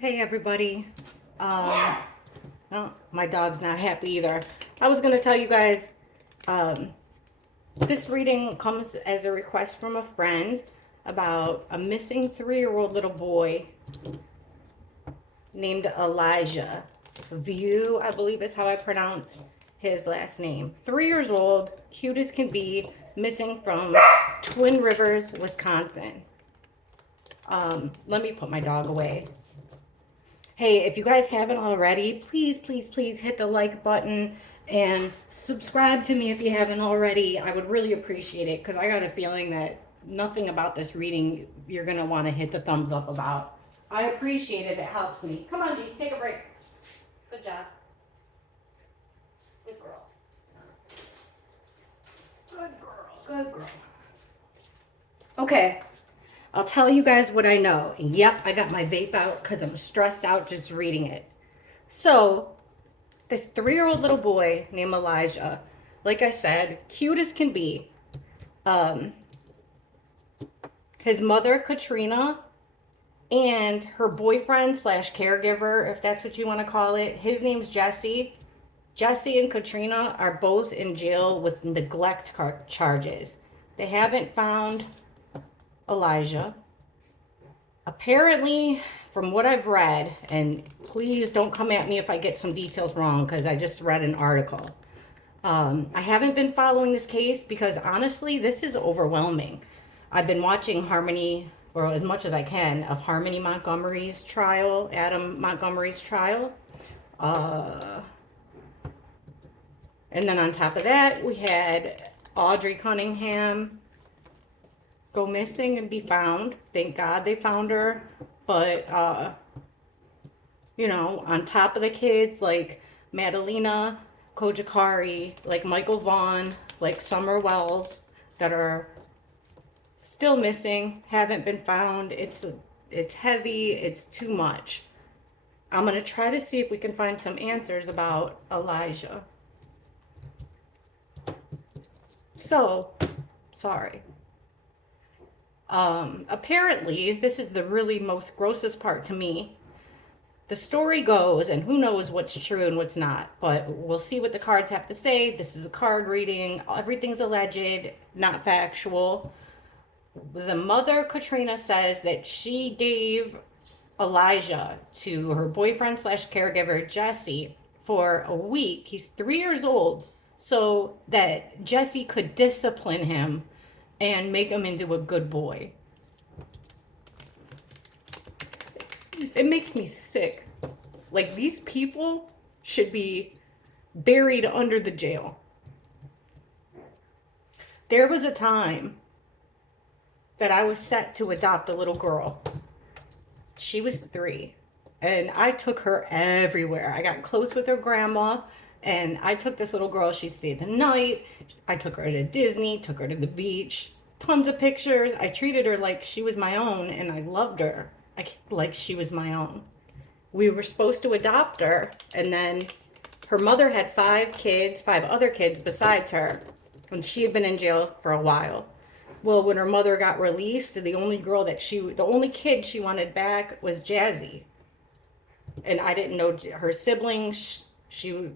Hey everybody. Um, oh, my dog's not happy either. I was gonna tell you guys, um, this reading comes as a request from a friend about a missing 3-year-old little boy named Elijah. View, I believe is how I pronounce his last name. 3 years old, cute as can be, missing from Twin Rivers, Wisconsin. Let me put my dog away. Hey, if you guys haven't already, please, please, please hit the like button and subscribe to me if you haven't already. I would really appreciate it because I got a feeling that nothing about this reading you're going to want to hit the thumbs up about. I appreciate it. It helps me. Come on, G, take a break. Good job. Good girl. Good girl. Good girl. Okay. I'll tell you guys what I know. And yep, I got my vape out because I'm stressed out just reading it. So, this 3-year-old little boy named Elijah, like I said, cute as can be. Um, his mother, Katrina, and her boyfriend slash caregiver, if that's what you want to call it, his name's Jesse. Jesse and Katrina are both in jail with neglect charges. They haven't found Elijah. Apparently, from what I've read, and please don't come at me if I get some details wrong because I just read an article. I haven't been following this case because honestly, this is overwhelming. I've been watching Harmony, or as much as I can, of Harmony Montgomery's trial, Adam Montgomery's trial. And then on top of that, we had Audrey Cunningham go missing and be found. Thank God they found her. But, on top of the kids, like Madalena Kojakari, like Michael Vaughn, like Summer Wells, that are still missing, haven't been found. It's heavy. It's too much. I'm going to try to see if we can find some answers about Elijah. So, sorry. Apparently, this is the really most grossest part to me. The story goes, and who knows what's true and what's not, but we'll see what the cards have to say. This is a card reading. Everything's alleged, not factual. The mother, Katrina, says that she gave Elijah to her boyfriend slash caregiver, Jesse, for a week. He's 3 years old, so that Jesse could discipline him and make him into a good boy. It makes me sick. Like, these people should be buried under the jail. There was a time that I was set to adopt a little girl. She was 3, and I took her everywhere. I got close with her grandma, and I took this little girl. She stayed the night. I took her to Disney, took her to the beach, tons of pictures. I treated her like she was my own, and I loved her like she was my own. We were supposed to adopt her, and then her mother had 5 other kids besides her, when she had been in jail for a while. Well, when her mother got released, the only kid she wanted back was Jazzy. And I didn't know her siblings. She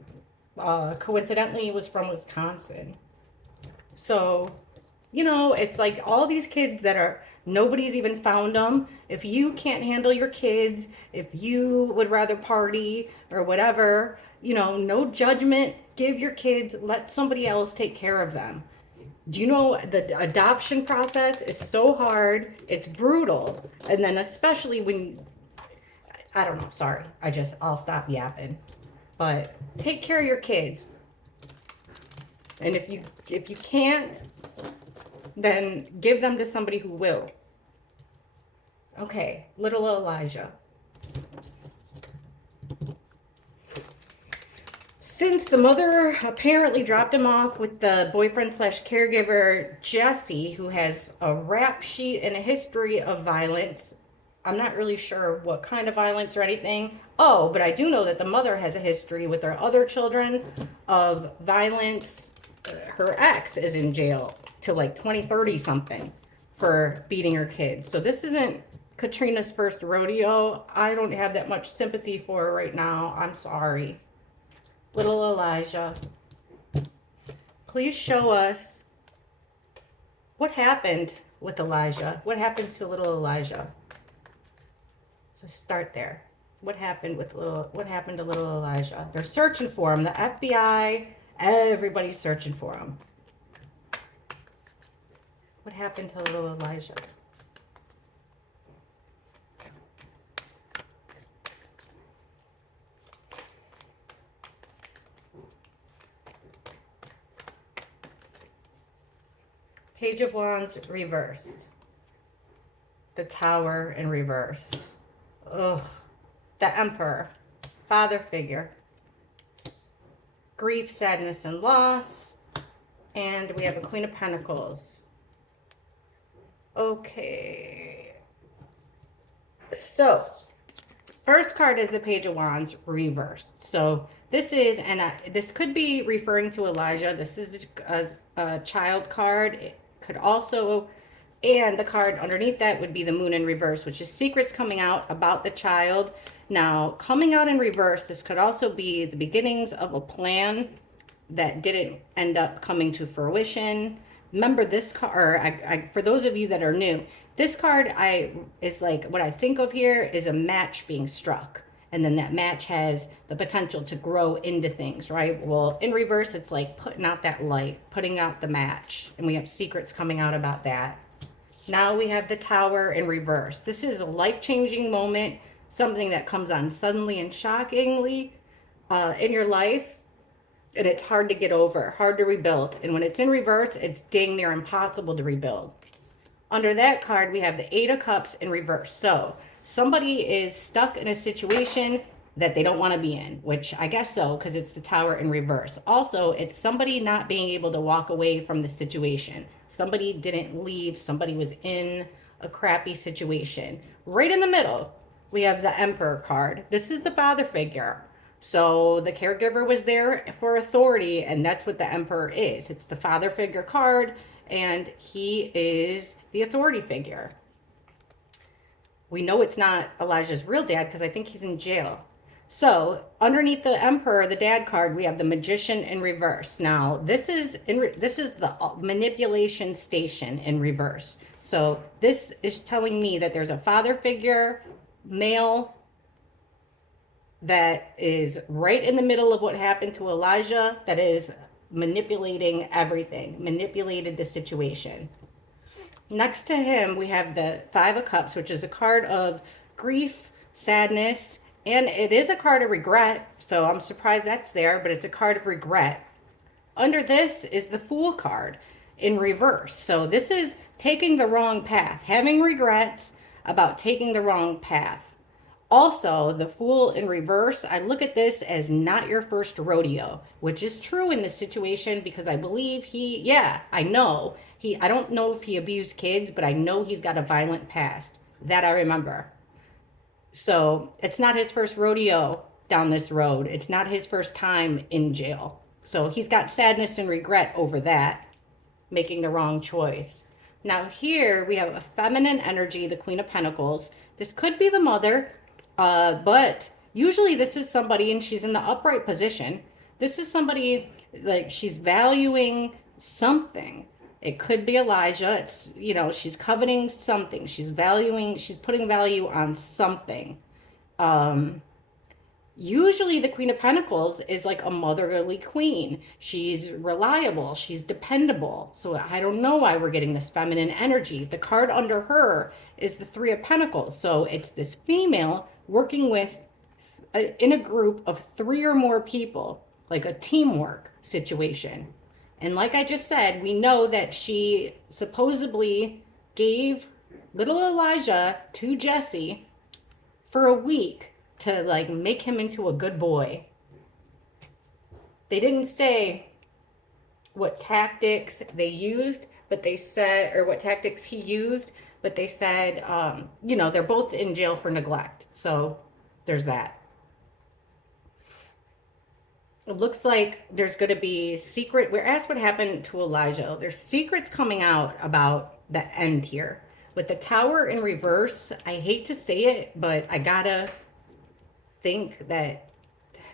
coincidentally was from Wisconsin. So, it's like all these kids that are, nobody's even found them. If you can't handle your kids, if you would rather party or whatever, no judgment. Give your kids, let somebody else take care of them. Do you know the adoption process is so hard? It's brutal. And then especially when, I don't know, sorry. I'll stop yapping. But take care of your kids. And if you can't, then give them to somebody who will. Okay, little Elijah. Since the mother apparently dropped him off with the boyfriend slash caregiver, Jesse, who has a rap sheet and a history of violence, I'm not really sure what kind of violence or anything. Oh, but I do know that the mother has a history with her other children of violence. Her ex is in jail till like 2030 something for beating her kids. So this isn't Katrina's first rodeo. I don't have that much sympathy for her right now. I'm sorry. Little Elijah, please show us what happened with Elijah. What happened to little Elijah? So start there. What happened to little Elijah? They're searching for him. The FBI, everybody's searching for him. What happened to little Elijah? Page of Wands reversed. The Tower in reverse. Ugh. The Emperor. Father figure. Grief, sadness, and loss. And we have the Queen of Pentacles. Okay. So, first card is the Page of Wands reversed. So, this is, and this could be referring to Elijah. This is a child card. It could also, and the card underneath that would be the Moon in reverse, which is secrets coming out about the child. Now, coming out in reverse, this could also be the beginnings of a plan that didn't end up coming to fruition. Remember this card, for those of you that are new, this card is like, what I think of here is a match being struck. And then that match has the potential to grow into things, right? Well, in reverse, it's like putting out that light, putting out the match. And we have secrets coming out about that. Now we have the Tower in reverse. This is a life-changing moment, something that comes on suddenly and shockingly in your life. And it's hard to get over, hard to rebuild. And when it's in reverse, it's dang near impossible to rebuild. Under that card, we have the Eight of Cups in reverse. So somebody is stuck in a situation that they don't want to be in, which I guess so, because it's the Tower in reverse. Also, it's somebody not being able to walk away from the situation. Somebody didn't leave. Somebody was in a crappy situation. Right in the middle, we have the Emperor card. This is the father figure. So the caregiver was there for authority, and that's what the Emperor is. It's the father figure card, and he is the authority figure. We know it's not Elijah's real dad because I think he's in jail. So underneath the Emperor, the dad card, we have the Magician in reverse. Now this is the manipulation station in reverse. So this is telling me that there's a father figure, male, that is right in the middle of what happened to Elijah, that is manipulating everything, manipulated the situation. Next to him, we have the Five of Cups, which is a card of grief, sadness, and it is a card of regret. So I'm surprised that's there, but it's a card of regret. Under this is the Fool card in reverse. So this is taking the wrong path, having regrets about taking the wrong path. Also, the Fool in reverse, I look at this as not your first rodeo, which is true in this situation because I believe I don't know if he abused kids, but I know he's got a violent past. That I remember. So it's not his first rodeo down this road. It's not his first time in jail. So he's got sadness and regret over that, making the wrong choice. Now here we have a feminine energy, the Queen of Pentacles. This could be the mother. But usually this is somebody, and she's in the upright position. This is somebody like she's valuing something. It could be Elijah. It's, she's coveting something. She's putting value on something. Usually the Queen of Pentacles is like a motherly queen. She's reliable. She's dependable. So I don't know why we're getting this feminine energy. The card under her is the Three of Pentacles. So it's this female working in a group of three or more people, like a teamwork situation. And like I just said, we know that she supposedly gave little Elijah to Jesse for a week to like make him into a good boy. They didn't say what tactics they used, but they said, or what tactics he used, but they said, they're both in jail for neglect. So there's that. It looks like there's going to be we're asked what happened to Elijah. There's secrets coming out about the end here. With the Tower in reverse, I hate to say it, but I gotta think that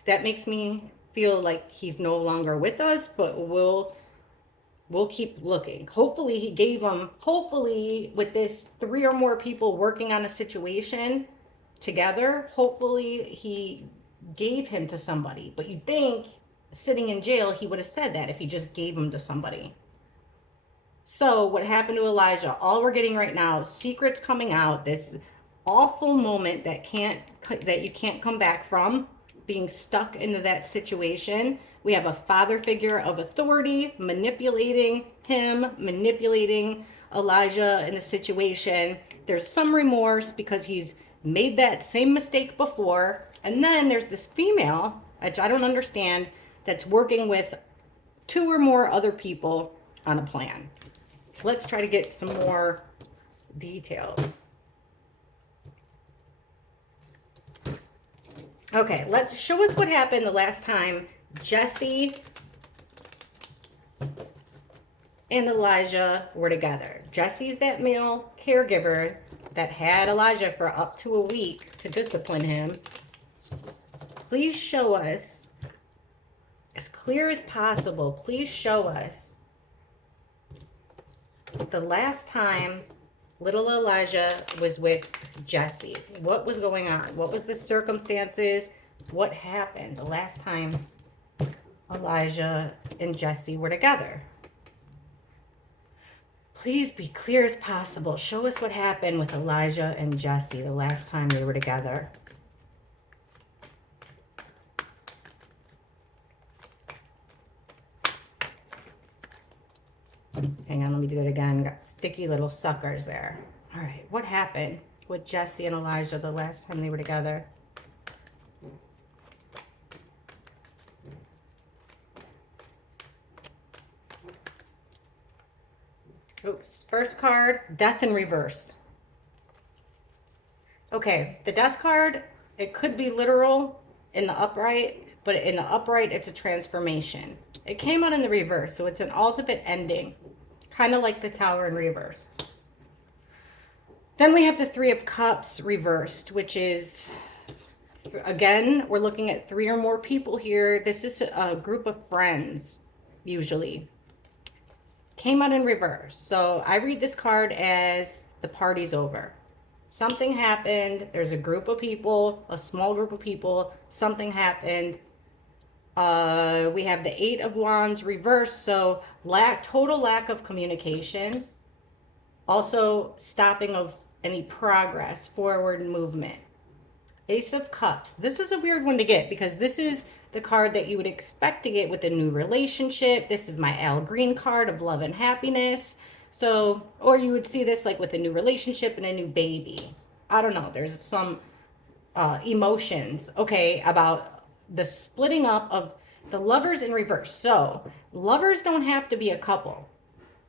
that makes me feel like he's no longer with us, but we'll keep looking. Hopefully he gave them, hopefully with this 3 or more people working on a situation together, hopefully he gave him to somebody. But you'd think sitting in jail, he would have said that if he just gave him to somebody. So what happened to Elijah? All we're getting right now, secrets coming out, this awful moment that you can't come back from, being stuck into that situation. We have a father figure of authority manipulating him, manipulating Elijah in the situation. There's some remorse because he's made that same mistake before. And then there's this female, which I don't understand, that's working with 2 or more other people on a plan. Let's try to get some more details. Okay, let's show us what happened the last time Jesse and Elijah were together. Jesse's that male caregiver that had Elijah for up to a week to discipline him. Please show us, as clear as possible, please show us the last time little Elijah was with Jesse. What was going on? What was the circumstances? What happened the last time Elijah and Jesse were together? Please be clear as possible. Show us what happened with Elijah and Jesse the last time they were together. Hang on, let me do that again. Got sticky little suckers there. All right, what happened with Jesse and Elijah the last time they were together? Oops, first card, death in reverse. Okay, the death card, it could be literal in the upright, but in the upright, it's a transformation. It came out in the reverse, so it's an ultimate ending, kind of like the Tower in reverse. Then we have the 3 of Cups reversed, which is, again, we're looking at 3 or more people here. This is a group of friends, usually. Came out in reverse. So I read this card as the party's over. Something happened. There's a group of people, a small group of people. Something happened. We have the 8 of Wands reversed. So total lack of communication. Also stopping of any progress, forward movement. Ace of Cups. This is a weird one to get because this is the card that you would expect to get with a new relationship. This is my Al Green card of love and happiness. So, or you would see this like with a new relationship and a new baby. I don't know. There's some emotions, okay, about the splitting up of the Lovers in reverse. So, lovers don't have to be a couple.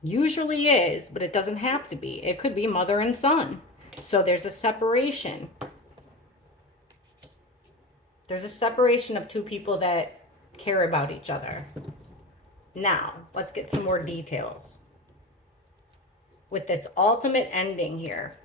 Usually is, but it doesn't have to be. It could be mother and son. So there's a separation. There's a separation of 2 people that care about each other. Now, let's get some more details. With this ultimate ending here,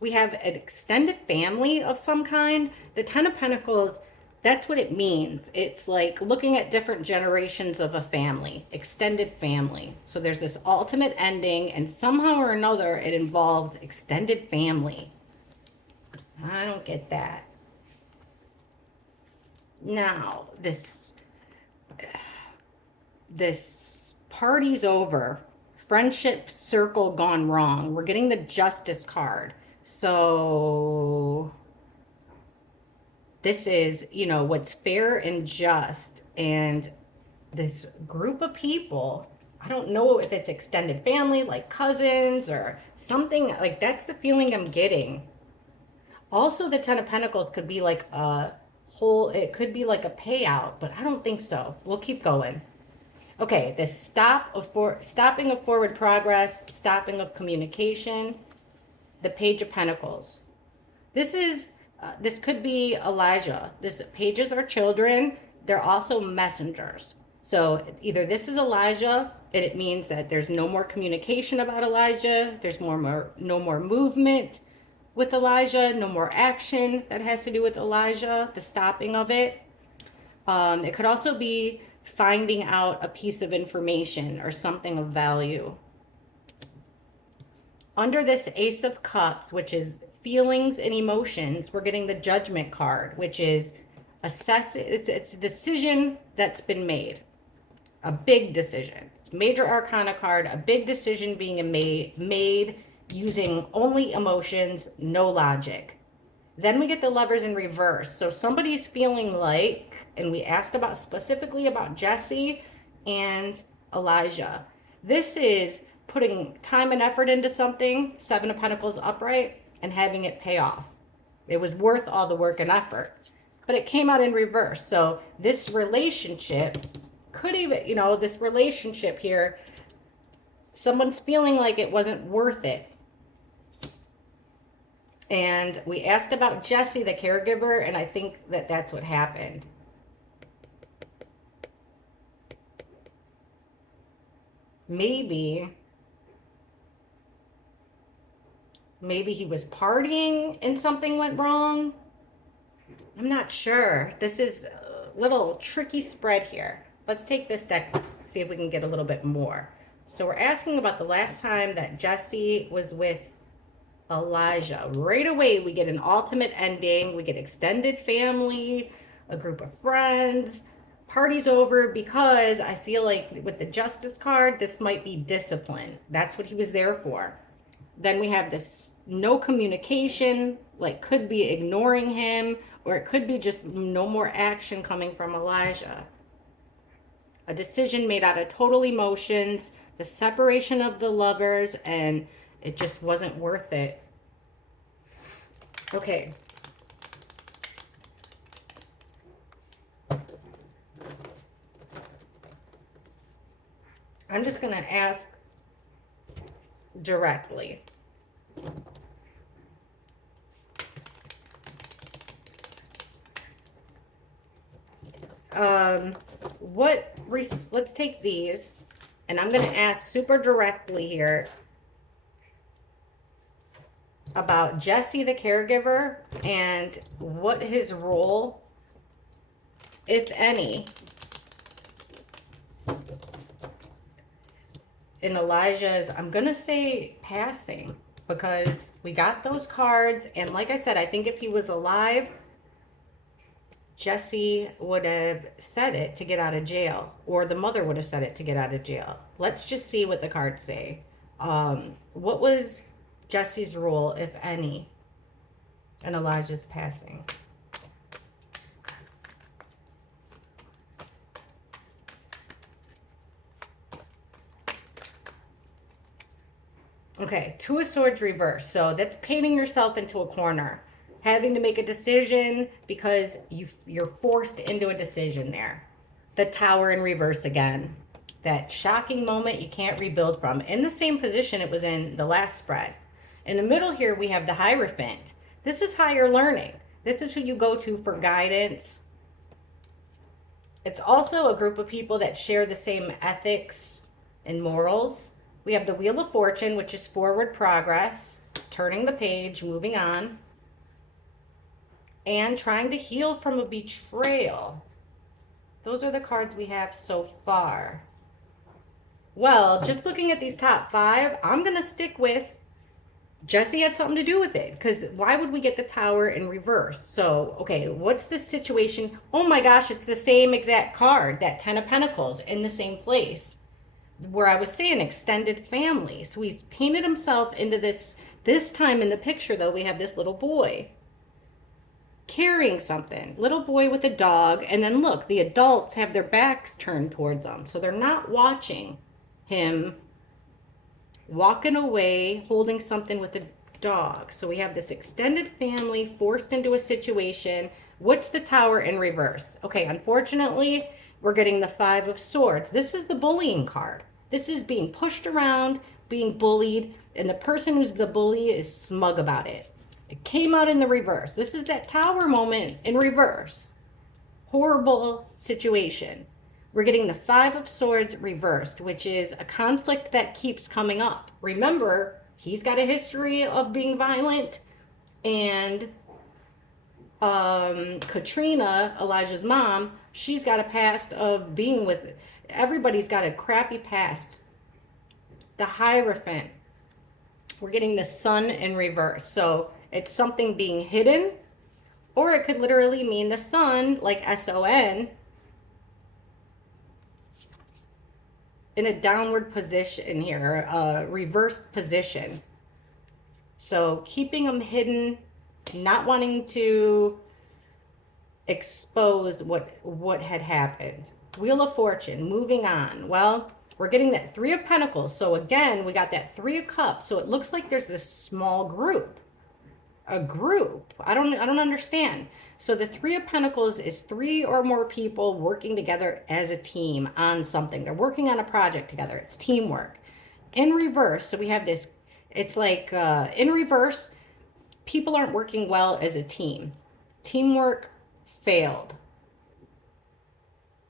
we have an extended family of some kind. The 10 of Pentacles, that's what it means. It's like looking at different generations of a family, extended family. So there's this ultimate ending, and somehow or another, it involves extended family. I don't get that. Now, this party's over. Friendship circle gone wrong. We're getting the Justice card. So this is, you know, what's fair and just. And this group of people, I don't know if it's extended family, like cousins or something. Like, that's the feeling I'm getting. Also, the 10 of Pentacles could be like it could be like a payout, but I don't think so. We'll keep going. Okay, the stopping of forward progress, stopping of communication, the Page of Pentacles. This could be Elijah. Pages are children. They're also messengers. So either this is Elijah And it means that there's no more communication about Elijah. There's no more movement with Elijah, no more action that has to do with Elijah, the stopping of it. It could also be finding out a piece of information or something of value. Under this Ace of Cups, which is feelings and emotions, we're getting the Judgment card, which is it's a decision that's been made. A big decision. It's major arcana card, a big decision being made using only emotions, no logic. Then we get the Lovers in reverse. So somebody's feeling like, and we asked about specifically about Jesse and Elijah. This is putting time and effort into something, Seven of Pentacles upright, and having it pay off. It was worth all the work and effort, but it came out in reverse. So this relationship could even, this relationship here, someone's feeling like it wasn't worth it. And we asked about Jesse, the caregiver, and I think that that's what happened. Maybe he was partying and something went wrong. I'm not sure. This is a little tricky spread here. Let's take this deck, see if we can get a little bit more. So we're asking about the last time that Jesse was with Elijah. Right away, we get an ultimate ending. We get extended family, a group of friends, party's over, because I feel like with the Justice card, this might be discipline. That's what he was there for. Then we have this no communication, like could be ignoring him, or it could be just no more action coming from Elijah. A decision made out of total emotions, the separation of the lovers, and it just wasn't worth it. Okay. I'm just going to ask directly. Let's take these, and I'm going to ask super directly here about Jesse the caregiver and what his role, if any, in Elijah's, I'm going to say passing, because we got those cards, and like I said, I think if he was alive, Jesse would have said it to get out of jail, or the mother would have said it to get out of jail. Let's just see what the cards say. What was Jesse's role, if any, in Elijah's passing? Okay, Two of Swords reverse. So that's painting yourself into a corner, having to make a decision because you're forced into a decision there. The Tower in reverse again. That shocking moment you can't rebuild from. In the same position it was in the last spread. In the middle here we have the Hierophant. This is higher learning. This is who you go to for guidance. It's also a group of people that share the same ethics and morals. We have the Wheel of Fortune, which is forward progress, turning the page, moving on, and trying to heal from a betrayal. Those are the cards we have so far. Well, just looking at these top five, I'm going to stick with Jesse had something to do with it, because why would we get the Tower in reverse? So, okay, what's the situation? Oh my gosh, it's the same exact card, that Ten of Pentacles, in the same place where I was saying extended family. So he's painted himself into this time in the picture, though, we have this little boy carrying something, little boy with a dog, and then look, the adults have their backs turned towards them, so they're not watching him walking away holding something with a dog. So we have this extended family forced into a situation. What's the Tower in reverse? Okay, unfortunately, we're getting the Five of Swords. This is the bullying card. This is being pushed around, being bullied, and the person who's the bully is smug about it. It came out in the reverse. This is that Tower moment in reverse. Horrible situation. We're getting the Five of Swords reversed, which is a conflict that keeps coming up. Remember, he's got a history of being violent, and Katrina, Elijah's mom, she's got a past of being with, everybody's got a crappy past. The Hierophant, we're getting the Sun in reverse. So it's something being hidden, or it could literally mean the sun, like S-O-N, in a downward position here, a reversed position. So keeping them hidden, not wanting to expose what had happened. Wheel of Fortune, moving on. Well, we're getting that Three of Pentacles. So again, we got that Three of Cups. So it looks like there's this small group. A group. I don't understand. So the Three of Pentacles is three or more people working together as a team on something. They're working on a project together. It's teamwork. In reverse, so we have this, it's like in reverse, people aren't working well as a team. Teamwork failed.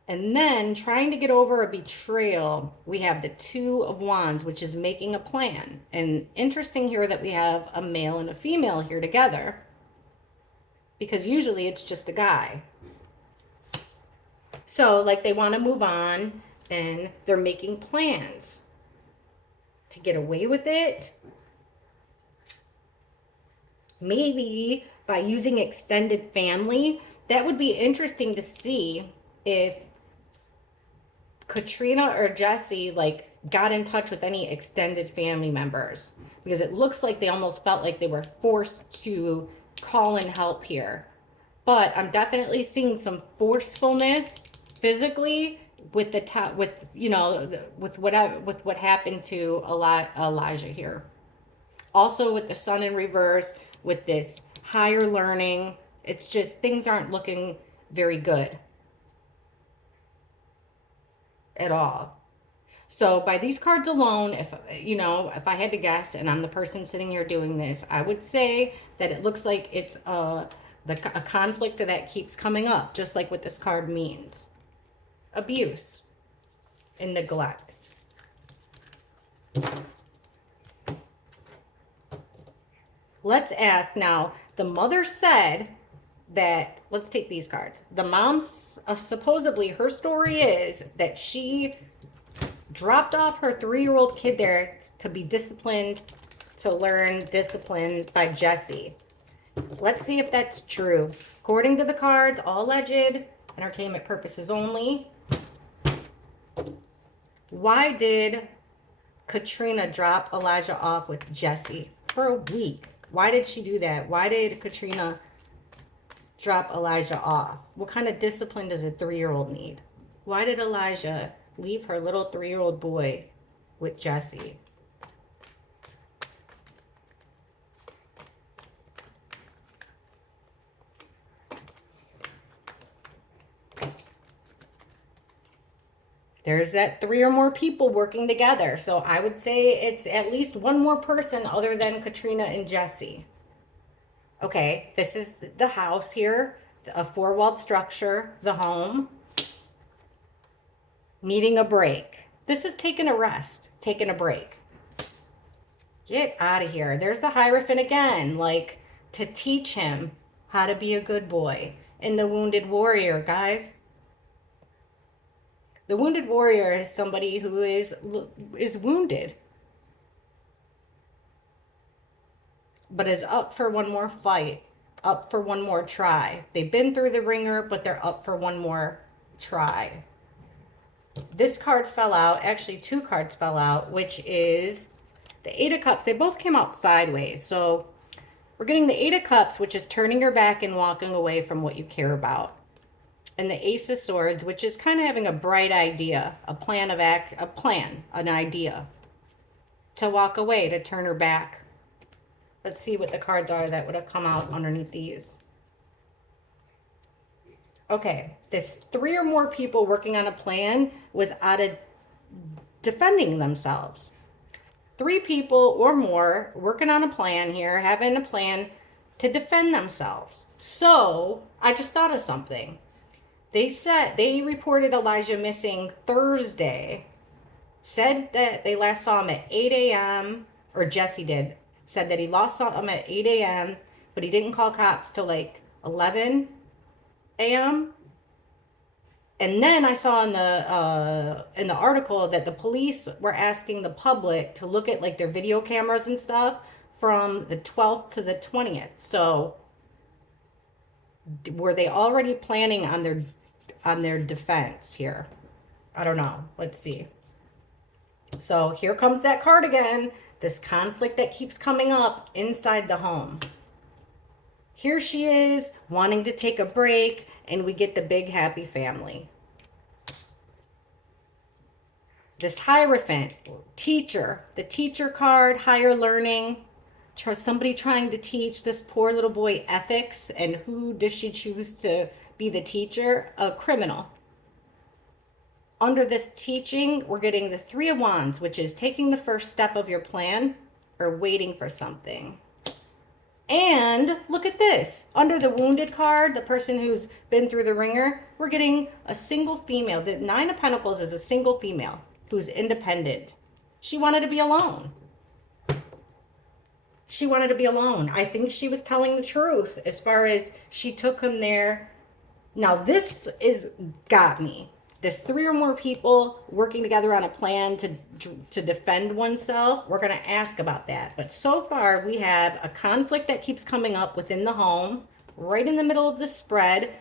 And then trying to get over a betrayal, we have the Two of Wands, which is making a plan. And interesting here that we have a male and a female here together, because usually it's just a guy. So like they want to move on and they're making plans to get away with it. Maybe by using extended family. That would be interesting to see if Katrina or Jesse like got in touch with any extended family members, because it looks like they almost felt like they were forced to call in help here. But I'm definitely seeing some forcefulness physically with the with what happened to Elijah here. Also with the Sun in reverse, with this higher learning, it's just things aren't looking very good at all. So by these cards alone, if I had to guess, and I'm the person sitting here doing this, I would say that it looks like it's a conflict that keeps coming up, just like what this card means. Abuse and neglect. Let's ask now, the mother said that, let's take these cards. The mom's, supposedly her story is that she dropped off her 3-year-old kid there to be disciplined, to learn discipline by Jesse. Let's see if that's true. According to the cards, all alleged, entertainment purposes only. Why did Katrina drop Elijah off with Jesse for a week? Why did she do that? Why did Katrina drop Elijah off? What kind of discipline does a 3-year-old need? Why did Elijah leave her little 3-year-old boy with Jesse? There's that 3 or more people working together. So I would say it's at least one more person other than Katrina and Jesse. Okay, this is the house here, a 4-walled structure, the home. Needing a break. This is taking a rest, taking a break. Get out of here. There's the Hierophant again, like to teach him how to be a good boy. And the Wounded Warrior, guys. The Wounded Warrior is somebody who is wounded, but is up for one more fight, up for one more try. They've been through the ringer, but they're up for one more try. This card fell out. Actually, 2 cards fell out, which is the 8 of Cups. They both came out sideways. So we're getting the 8 of Cups, which is turning your back and walking away from what you care about. And the Ace of Swords, which is kind of having a bright idea, an idea to walk away, to turn her back. Let's see what the cards are that would have come out underneath these. Okay, this 3 or more people working on a plan was out of defending themselves. 3 people or more working on a plan here, having a plan to defend themselves. So I just thought of something. They reported Elijah missing Thursday. Said that they last saw him at 8 a.m. or Jesse did. Said that he last saw him at 8 a.m., but he didn't call cops till like 11 a.m. And then I saw in the article that the police were asking the public to look at like their video cameras and stuff from the 12th to the 20th. So were they already planning on their defense here? I don't know. Let's see. So here comes that card again. This conflict that keeps coming up inside the home. Here she is wanting to take a break, and we get the big happy family. This Hierophant, teacher, the teacher card, higher learning, somebody trying to teach this poor little boy ethics, and who does she choose to be the teacher? A criminal. Under this teaching, we're getting the Three of Wands, which is taking the first step of your plan or waiting for something. And look at this. Under the Wounded card, the person who's been through the ringer, we're getting a single female. The Nine of Pentacles is a single female who's independent. She wanted to be alone. She wanted to be alone. I think she was telling the truth as far as she took him there. Now this is got me. There's 3 or more people working together on a plan to defend oneself. We're going to ask about that. But so far, we have a conflict that keeps coming up within the home, right in the middle of the spread.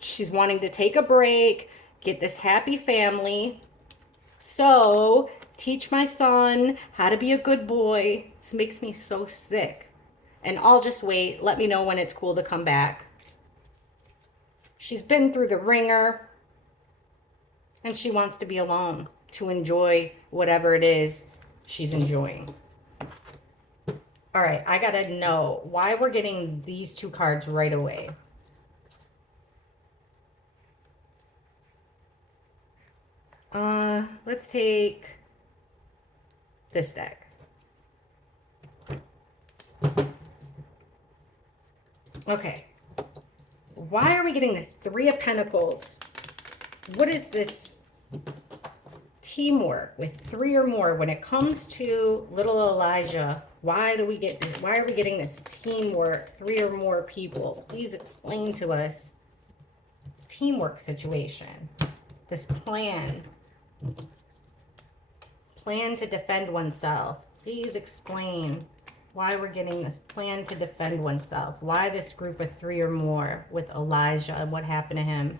She's wanting to take a break, get this happy family. So, teach my son how to be a good boy. This makes me so sick. And I'll just wait. Let me know when it's cool to come back. She's been through the ringer. And she wants to be alone to enjoy whatever it is she's enjoying. All right, I got to know why we're getting these 2 cards right away. Let's take this deck. Okay. Why are we getting this 3 of Pentacles? What is this teamwork with 3 or more when it comes to little Elijah? Why are we getting this teamwork, 3 or more people? Please explain to us teamwork situation. This plan to defend oneself. Please explain why we're getting this plan to defend oneself. Why this group of 3 or more with Elijah and what happened to him?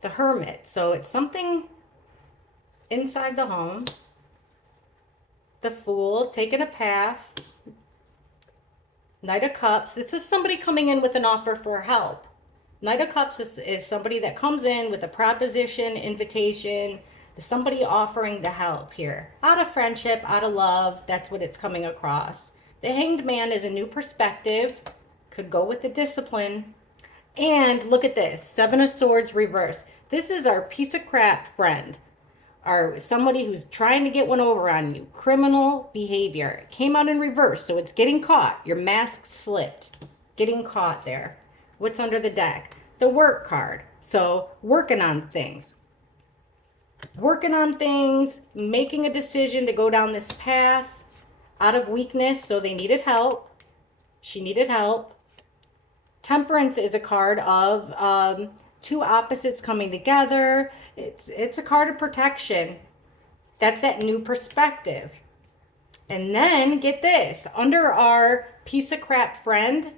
The Hermit. So it's something inside the home. The Fool, taking a path. Knight of Cups. This is somebody coming in with an offer for help. Knight of Cups is somebody that comes in with a proposition, invitation. Somebody offering to help here. Out of friendship, out of love. That's what it's coming across. The Hanged Man is a new perspective. Could go with the discipline. And look at this. 7 of Swords reverse. This is our piece of crap friend. Or somebody who's trying to get one over on you. Criminal behavior. It came out in reverse, so it's getting caught. Your mask slipped. Getting caught there. What's under the deck? The Work card. So working on things. Working on things. Making a decision to go down this path. Out of weakness, so they needed help. She needed help. Temperance is a card of 2 opposites coming together. It's a card of protection. That's that new perspective. And then, get this. Under our piece of crap friend,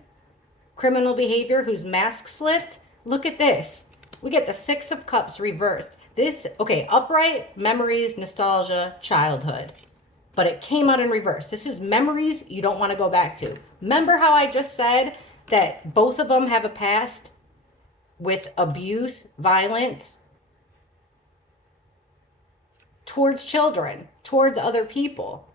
criminal behavior whose mask slipped, look at this. We get the 6 of Cups reversed. This, okay, upright, memories, nostalgia, childhood. But it came out in reverse. This is memories you don't want to go back to. Remember how I just said that both of them have a past with abuse, violence towards children, towards other people.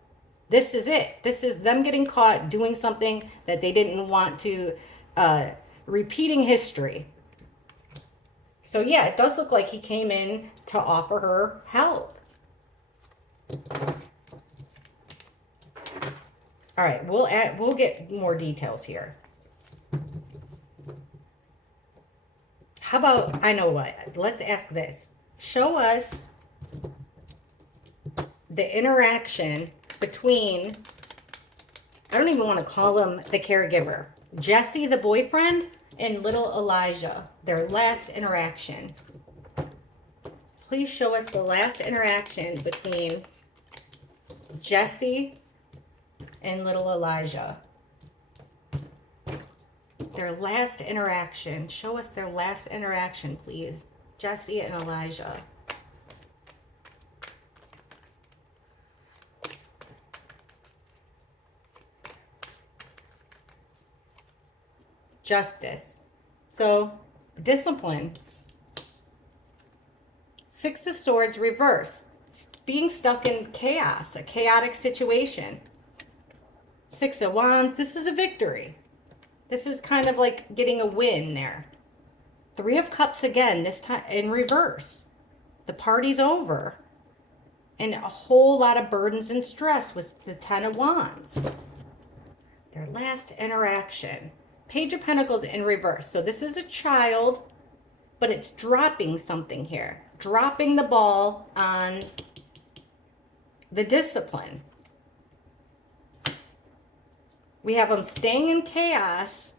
This is it. This is them getting caught doing something that they didn't want to, repeating history. So yeah, it does look like he came in to offer her help. All right, we'll get more details here. How about, I know what, let's ask this. Show us the interaction between, I don't even want to call him the caregiver, Jesse, the boyfriend, and little Elijah, their last interaction. Please show us the last interaction between Jesse and little Elijah. Their last interaction. Show us their last interaction, please. Jesse and Elijah. Justice. So, discipline. Six of Swords reverse. Being stuck in chaos, a chaotic situation. Six of Wands. This is a victory. This is kind of like getting a win there. Three of Cups again, this time in reverse. The party's over. And a whole lot of burdens and stress with the Ten of Wands. Their last interaction. Page of Pentacles in reverse. So this is a child, but it's dropping something here. Dropping the ball on the discipline. We have them staying in chaos,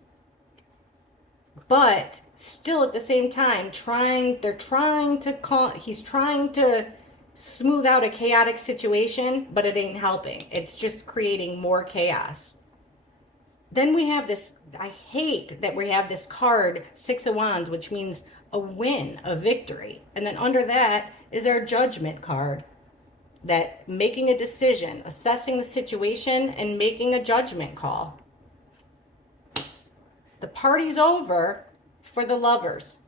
but still at the same time he's trying to smooth out a chaotic situation, but it ain't helping. It's just creating more chaos. Then we have this, I hate that we have this card, Six of Wands, which means a win, a victory. And then under that is our Judgment card. That making a decision, assessing the situation, and making a judgment call. The party's over for the lovers.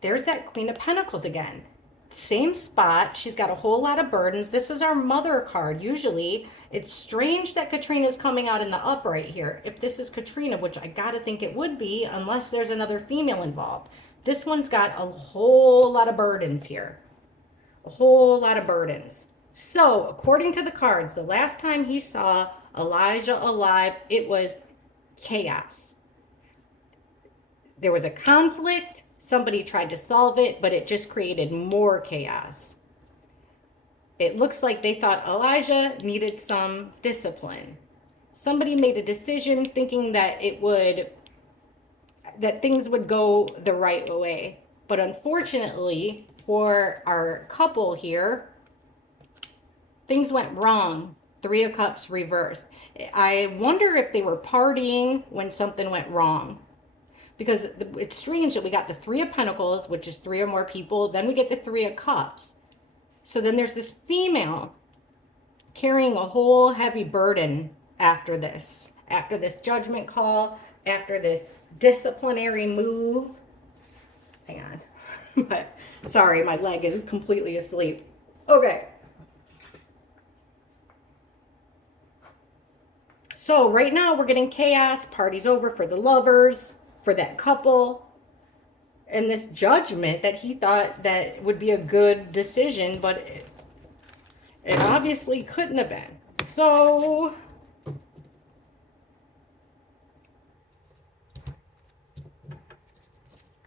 There's that Queen of Pentacles again. Same spot. She's got a whole lot of burdens. This is our Mother card. Usually, it's strange that Katrina's coming out in the upright here. If this is Katrina, which I gotta think it would be, unless there's another female involved. This one's got a whole lot of burdens here. A whole lot of burdens. So, according to the cards, the last time he saw Elijah alive, it was chaos. There was a conflict. Somebody tried to solve it, but it just created more chaos. It looks like they thought Elijah needed some discipline. Somebody made a decision thinking that things would go the right way. But unfortunately, for our couple here, things went wrong. Three of Cups reversed. I wonder if they were partying when something went wrong. Because it's strange that we got the Three of Pentacles, which is three or more people. Then we get the Three of Cups. So then there's this female carrying a whole heavy burden after this. After this judgment call, after this disciplinary move. Hang on. But sorry, my leg is completely asleep. Okay. So right now we're getting chaos. Party's over for the lovers, for that couple. And this judgment that he thought that would be a good decision, but it obviously couldn't have been. So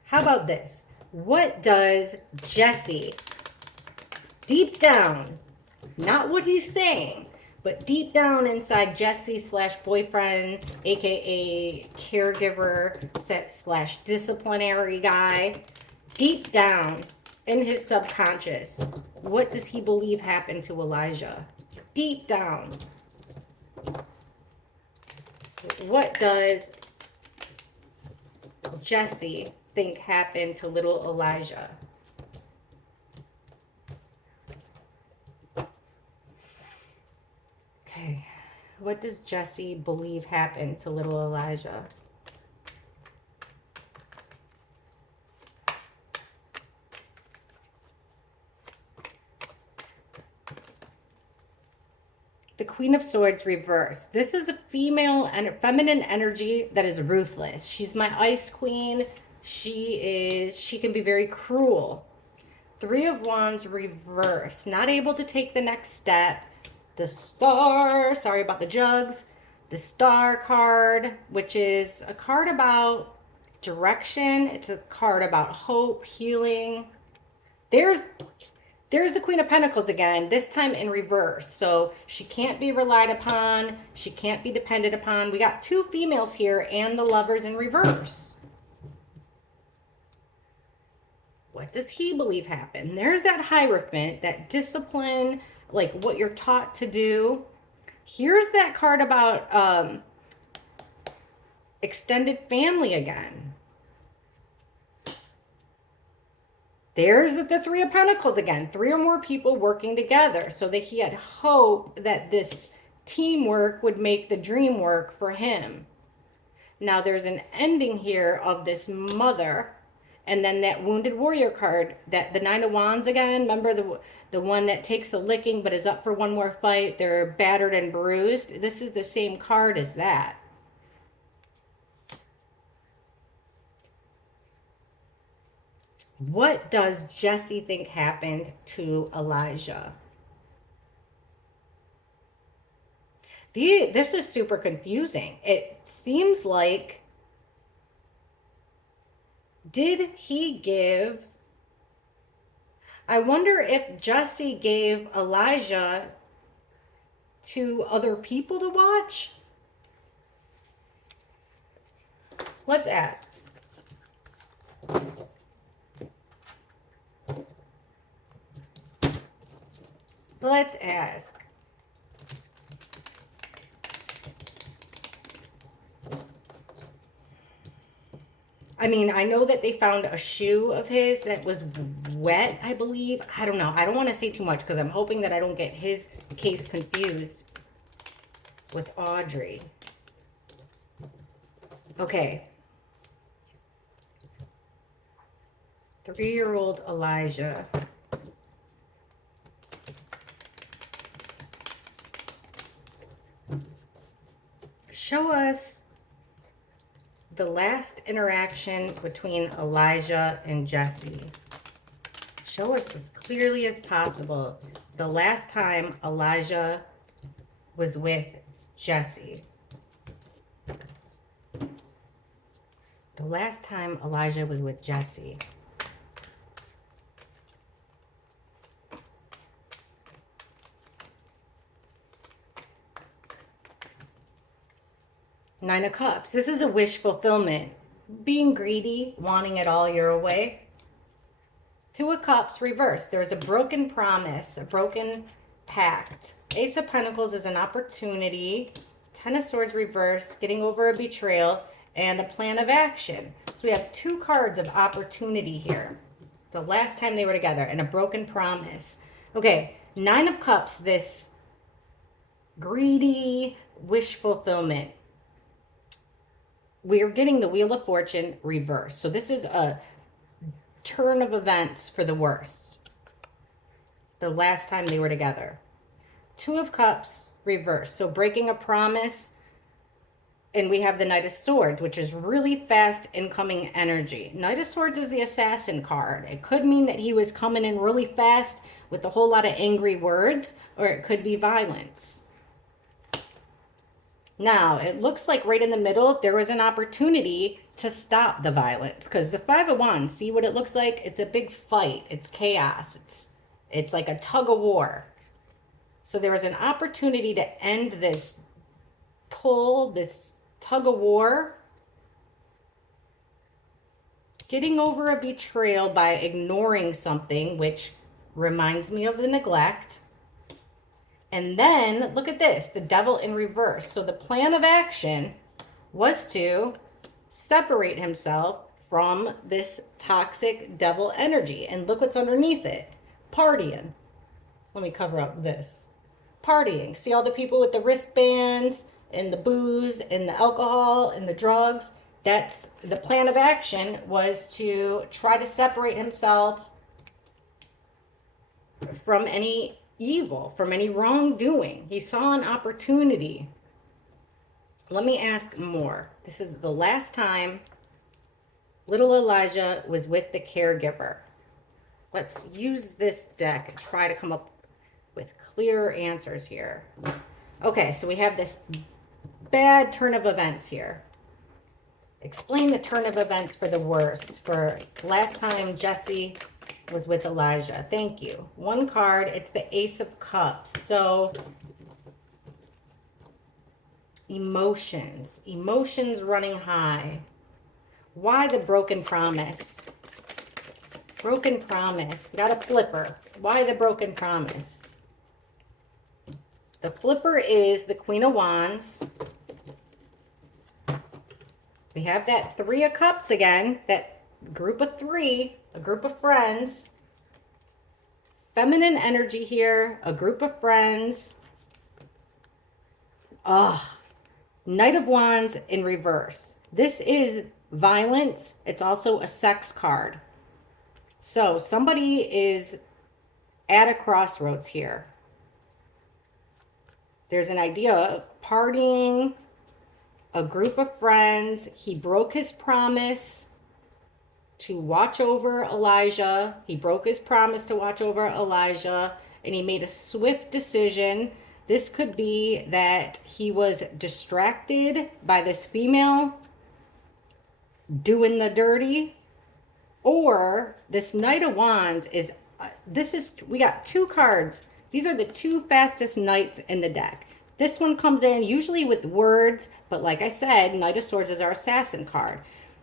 how about this? What does Jesse, deep down, not what he's saying, but deep down inside Jesse / boyfriend, aka caregiver / disciplinary guy, deep down in his subconscious, what does he believe happened to Elijah? Deep down. What does Jesse think happened to little Elijah? Okay, what does Jesse believe happened to little Elijah? The Queen of Swords reversed. This is a female and feminine energy that is ruthless. She's my ice queen. She can be very cruel. Three of Wands reverse. Not able to take the next step. The Star. Sorry about the jugs. The Star card, which is a card about direction. It's a card about hope, healing. There's the Queen of Pentacles again, this time in reverse. So she can't be relied upon. She can't be depended upon. We got two females here and the Lovers in reverse. What does he believe happened? There's that Hierophant, that discipline, like what you're taught to do. Here's that card about extended family again. There's the Three of Pentacles again. Three or more people working together, so that he had hope that this teamwork would make the dream work for him. Now there's an ending here of this mother. And then that Wounded Warrior card, that the Nine of Wands again. Remember the one that takes a licking but is up for one more fight. They're battered and bruised. This is the same card as that. What does Jesse think happened to Elijah? This is super confusing. It seems like, did he give, I wonder if Jesse gave Elijah to other people to watch? Let's ask. Let's ask. I mean, I know that they found a shoe of his that was wet, I believe. I don't know. I don't want to say too much because I'm hoping that I don't get his case confused with Audrey. Okay. 3-year-old Elijah. Show us the last interaction between Elijah and Jesse. Show us as clearly as possible the last time Elijah was with Jesse. The last time Elijah was with Jesse. Nine of Cups. This is a wish fulfillment. Being greedy, wanting it all your way. Two of Cups, reverse. There's a broken promise, a broken pact. Ace of Pentacles is an opportunity. Ten of Swords, reverse. Getting over a betrayal and a plan of action. So we have two cards of opportunity here. The last time they were together and a broken promise. Okay, Nine of Cups, this greedy wish fulfillment. We are getting the Wheel of Fortune reverse. So this is a turn of events for the worst. The last time they were together. Two of Cups reverse. So breaking a promise. And we have the Knight of Swords, which is really fast incoming energy. Knight of Swords is the assassin card. It could mean that he was coming in really fast with a whole lot of angry words, or it could be violence. Now, it looks like right in the middle, there was an opportunity to stop the violence. Because the Five of Wands, see what it looks like? It's a big fight. It's chaos. It's like a tug of war. So there was an opportunity to end this pull, this tug of war. Getting over a betrayal by ignoring something, which reminds me of the neglect. And then, look at this, the Devil in reverse. So the plan of action was to separate himself from this toxic devil energy. And look what's underneath it. Partying. Let me cover up this. Partying. See all the people with the wristbands and the booze and the alcohol and the drugs? That's the plan of action, was to try to separate himself from any evil, from any wrongdoing. He saw an opportunity. Let me ask more. This is the last time little Elijah was with the caregiver. Let's use this deck and try to come up with clear answers here. Okay, so we have this bad turn of events here. Explain the turn of events for the worst. For last time Jesse was with Elijah. Thank you. One card, it's the Ace of Cups. So emotions running high. Why the broken promise? Broken promise. We got a flipper. Why the broken promise? The flipper is the Queen of Wands. We have that Three of Cups again, that group of three, a group of friends. Feminine energy here, a group of friends. Knight of Wands in reverse. This is violence. It's also a sex card. So somebody is at a crossroads here. There's an idea of partying, a group of friends. He broke his promise to watch over Elijah. He broke his promise to watch over Elijah, and he made a swift decision. This could be that he was distracted by this female doing the dirty, or this Knight of Wands is, we got two cards. These are the two fastest knights in the deck. This one comes in usually with words, but like I said, Knight of Swords is our assassin card.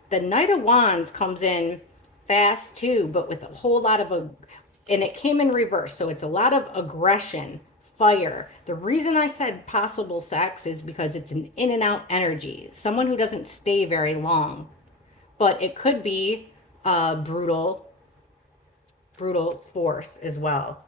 The Knight of Wands comes in fast too, but with a whole lot of, and it came in reverse. So it's a lot of aggression, fire. The reason I said possible sex is because it's an in and out energy. Someone who doesn't stay very long, but it could be brutal force as well.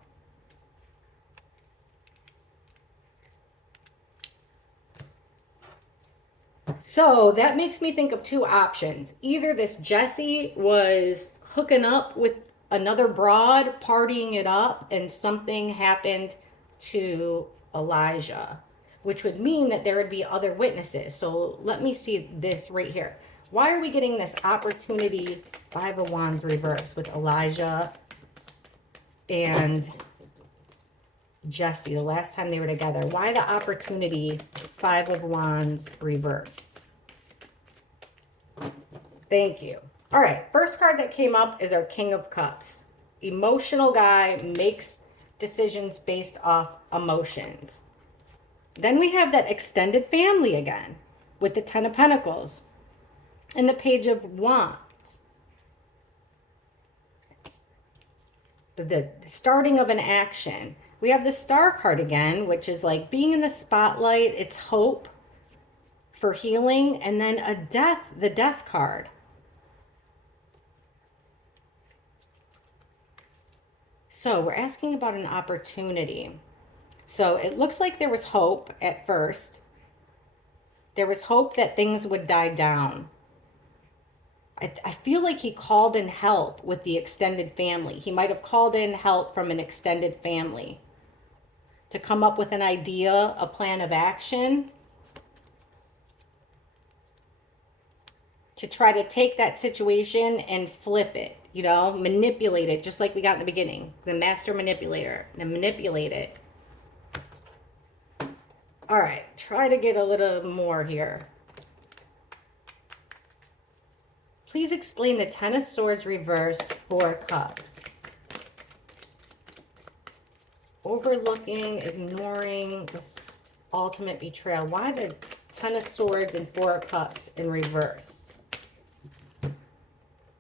So that makes me think of two options. Either this Jesse was hooking up with another broad, partying it up, and something happened to Elijah, which would mean that there would be other witnesses. So let me see this right here. Why are we getting this opportunity, Five of Wands reverse, with Elijah and Jesse, the last time they were together? Why the opportunity, Five of Wands reversed? Thank you. All right, first card that came up is our King of Cups. Emotional guy, makes decisions based off emotions. Then we have that extended family again with the Ten of Pentacles and the Page of Wands. The starting of an action. We have the Star card again, which is like being in the spotlight. It's hope for healing. And then a death, the Death card. So we're asking about an opportunity. So it looks like there was hope at first. There was hope that things would die down. I feel like he called in help with the extended family. He might have called in help from an extended family to come up with an idea, a plan of action, to try to take that situation and flip it, you know, manipulate it, just like we got in the beginning. The master manipulator, and manipulate it. All right, try to get a little more here. Please explain the Ten of Swords reversed, Four Cups. Overlooking, ignoring this ultimate betrayal. Why the Ten of Swords and Four Cups in reverse?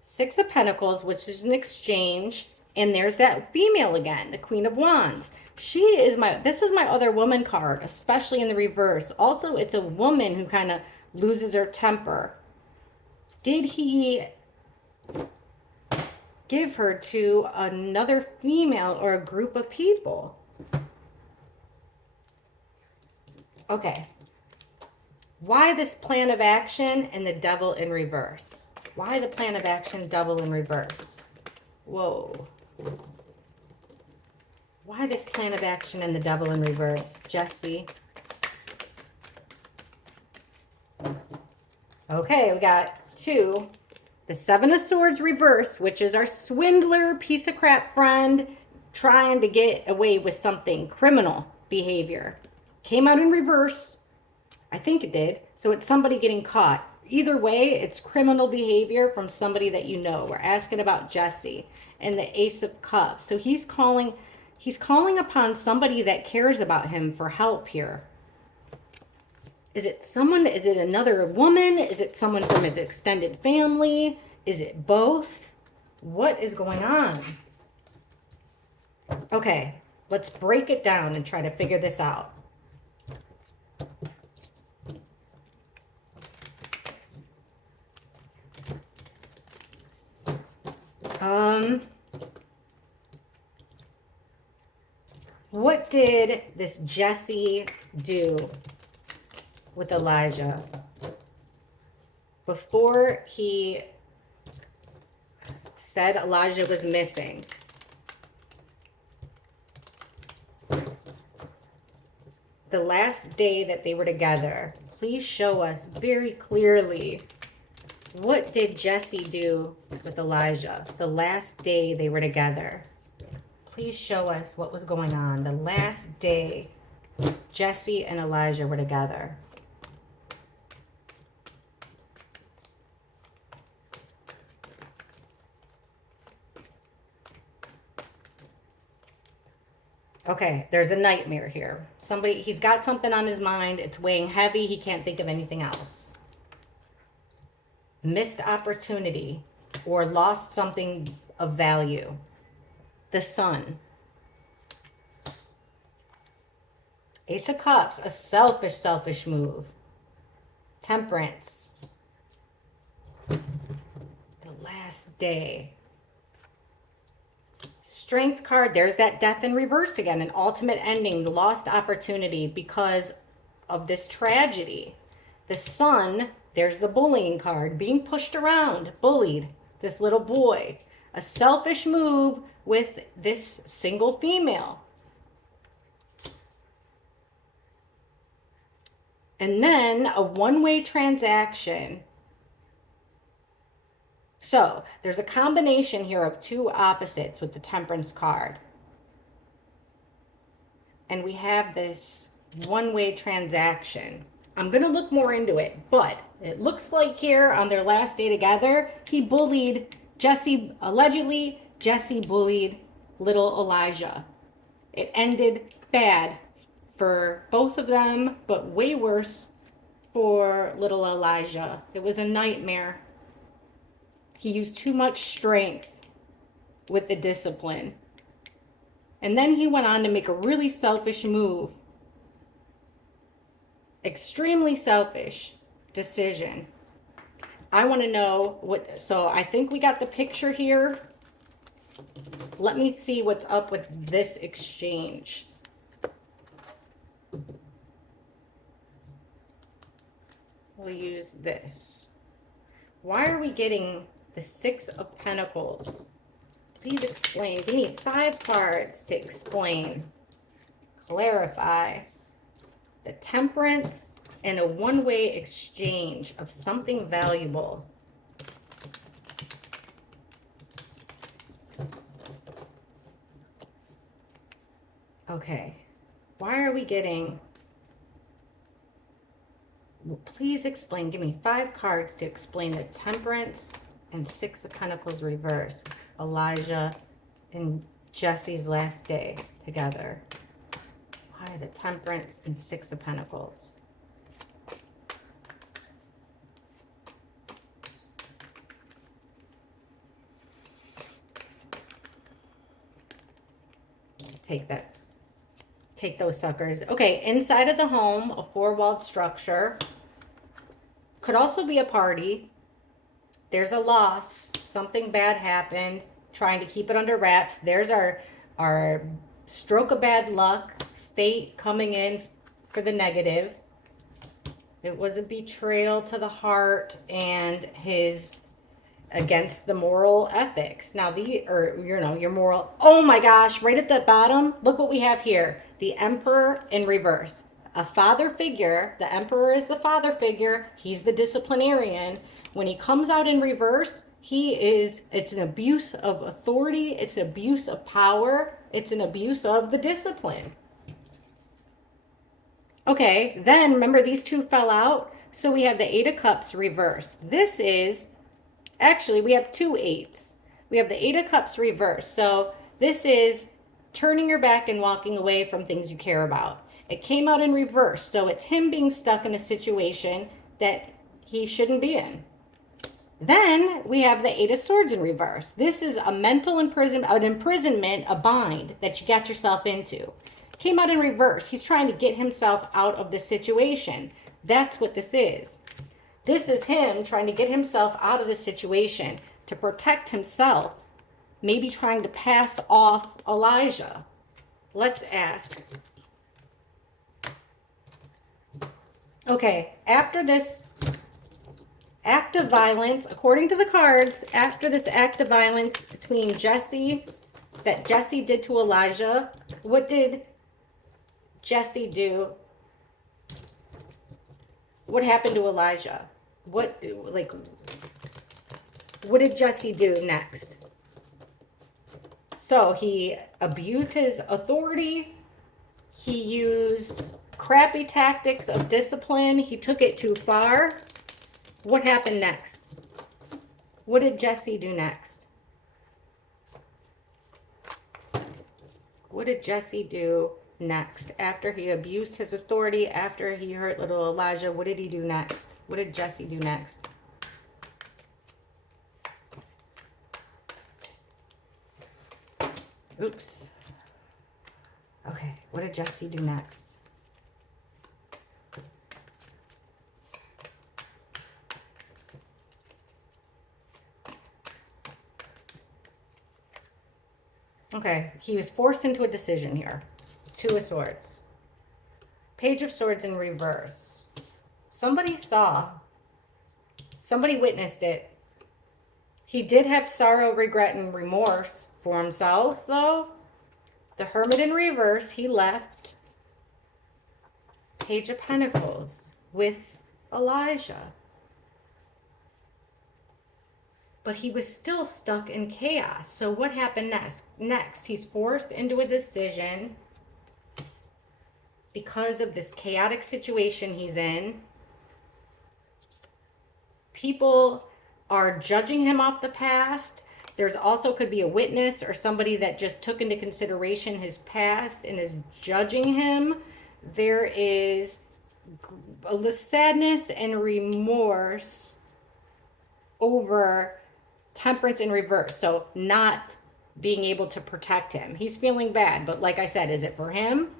Six of Pentacles, which is an exchange. And there's that female again, the Queen of Wands. This is my other woman card, especially in the reverse. Also, it's a woman who kind of loses her temper. Did he give her to another female or a group of people? Okay. Why this plan of action and the Devil in reverse? Why the plan of action, Devil in reverse? Whoa. Why this plan of action and the Devil in reverse? Jesse. Okay, we got two The Seven of Swords reverse, which is our swindler, piece of crap friend trying to get away with something, criminal behavior. Came out in reverse. I think it did. So it's somebody getting caught. Either way, it's criminal behavior from somebody that you know. We're asking about Jesse and the Ace of Cups. So he's calling upon somebody that cares about him for help here. Is it someone? Is it another woman? Is it someone from his extended family? Is it both? What is going on? Okay, let's break it down and try to figure this out. What did this Jesse do with Elijah before he said Elijah was missing? The last day that they were together, please show us very clearly, what did Jesse do with Elijah the last day they were together? Please show us what was going on the last day Jesse and Elijah were together. Okay, there's a nightmare here. He's got something on his mind. It's weighing heavy. He can't think of anything else. Missed opportunity or lost something of value. The Sun. Ace of Cups, a selfish move. Temperance. The last day. Strength card, there's that death in reverse again, an ultimate ending, the lost opportunity because of this tragedy. The Sun, there's the bullying card, being pushed around, bullied, this little boy. A selfish move with this single female. And then a one-way transaction. So there's a combination here of two opposites with the Temperance card. And we have this one-way transaction. I'm going to look more into it, but it looks like here on their last day together, he bullied Jesse, allegedly, Jesse bullied little Elijah. It ended bad for both of them, but way worse for little Elijah. It was a nightmare. He used too much strength with the discipline. And then he went on to make a really selfish move. Extremely selfish decision. I want to know what, so I think we got the picture here. Let me see what's up with this exchange. We'll use this. Why are we getting the Six of Pentacles? Please explain. Give me 5 cards to explain, clarify. The Temperance and a one-way exchange of something valuable. Okay. Why are we getting... Please explain. Give me 5 cards to explain the Temperance and Six of Pentacles reverse. Elijah and Jesse's last day together. Why the Temperance and Six of Pentacles? Take that. Take those suckers. Okay, inside of the home, a 4-walled structure. Could also be a party. There's a loss. Something bad happened. Trying to keep it under wraps. There's our stroke of bad luck. Fate coming in for the negative. It was a betrayal to the heart and his against the moral ethics. Now your moral, oh my gosh, right at the bottom, look what we have here. The Emperor in reverse. A father figure. The Emperor is the father figure. He's the disciplinarian. When he comes out in reverse, It's an abuse of authority, it's an abuse of power, it's an abuse of the discipline. Okay, then remember these two fell out? So we have the Eight of Cups reversed. This is, actually, we have two eights. We have the Eight of Cups reversed. So this is turning your back and walking away from things you care about. It came out in reverse. So it's him being stuck in a situation that he shouldn't be in. Then we have the Eight of Swords in reverse. This is a mental imprisonment, a bind that you got yourself into. Came out in reverse. He's trying to get himself out of the situation. That's what this is. This is him trying to get himself out of the situation to protect himself, maybe trying to pass off Elijah. Let's ask. Okay, after this act of violence, according to the cards, after this act of violence between Jesse, that Jesse did to Elijah, what did Jesse do? What happened to Elijah? What did Jesse do next? So he abused his authority. He used crappy tactics of discipline. He took it too far. What happened next? What did Jesse do next? What did Jesse do next? After he abused his authority, after he hurt little Elijah, what did he do next? What did Jesse do next? Oops. Okay, what did Jesse do next? Okay, he was forced into a decision here. Two of Swords. Page of Swords in reverse. Somebody saw. Somebody witnessed it. He did have sorrow, regret, and remorse for himself, though. The Hermit in reverse, he left. Page of Pentacles with Elijah. But he was still stuck in chaos. So what happened next? He's forced into a decision because of this chaotic situation he's in. People are judging him off the past. There's also could be a witness or somebody that just took into consideration his past and is judging him. There is a sadness and remorse over Temperance in reverse. So not being able to protect him. He's feeling bad, but like I said, is it for him?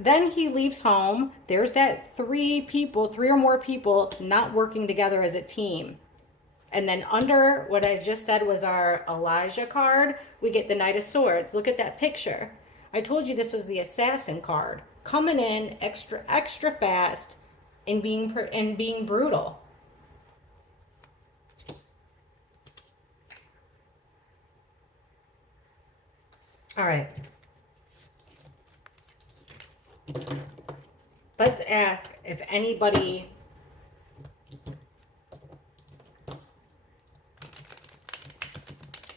Then he leaves home. There's that three or more people not working together as a team. And then under what I just said was our Elijah card, we get the Knight of Swords. Look at that picture. I told you this was the Assassin card. Coming in extra fast and being brutal. All right. Let's ask if anybody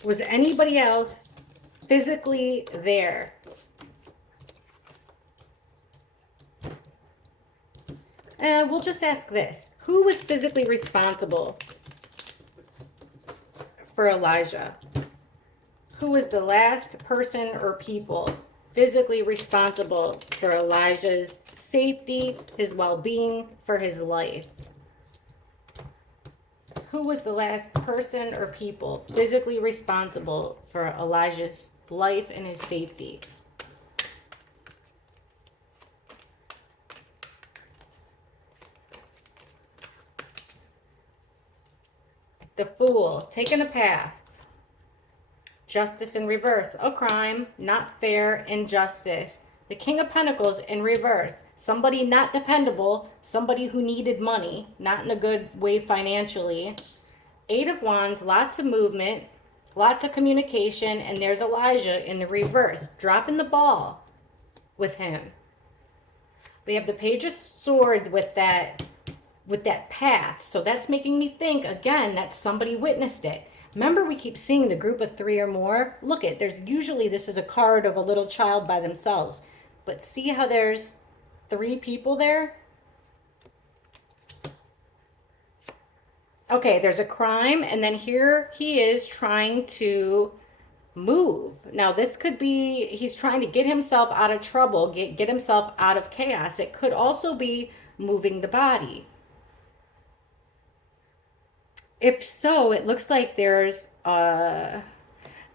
was anybody else physically there. We'll just ask this. Who was physically responsible for Elijah? Who was the last person or people physically responsible for Elijah's safety, his well-being, for his life? Who was the last person or people physically responsible for Elijah's life and his safety? The Fool, taking a path. Justice in reverse, a crime, not fair, injustice. The King of Pentacles in reverse, somebody not dependable, somebody who needed money, not in a good way financially. Eight of Wands, lots of movement, lots of communication, and there's Elijah in the reverse, dropping the ball with him. We have the Page of Swords with that path. So that's making me think, again, that somebody witnessed it. Remember, we keep seeing the group of three or more. Look at, there's usually, this is a card of a little child by themselves. But see how there's three people there? Okay, there's a crime, and then here he is trying to move. Now, this could be he's trying to get himself out of trouble, get himself out of chaos. It could also be moving the body. If so, it looks like there's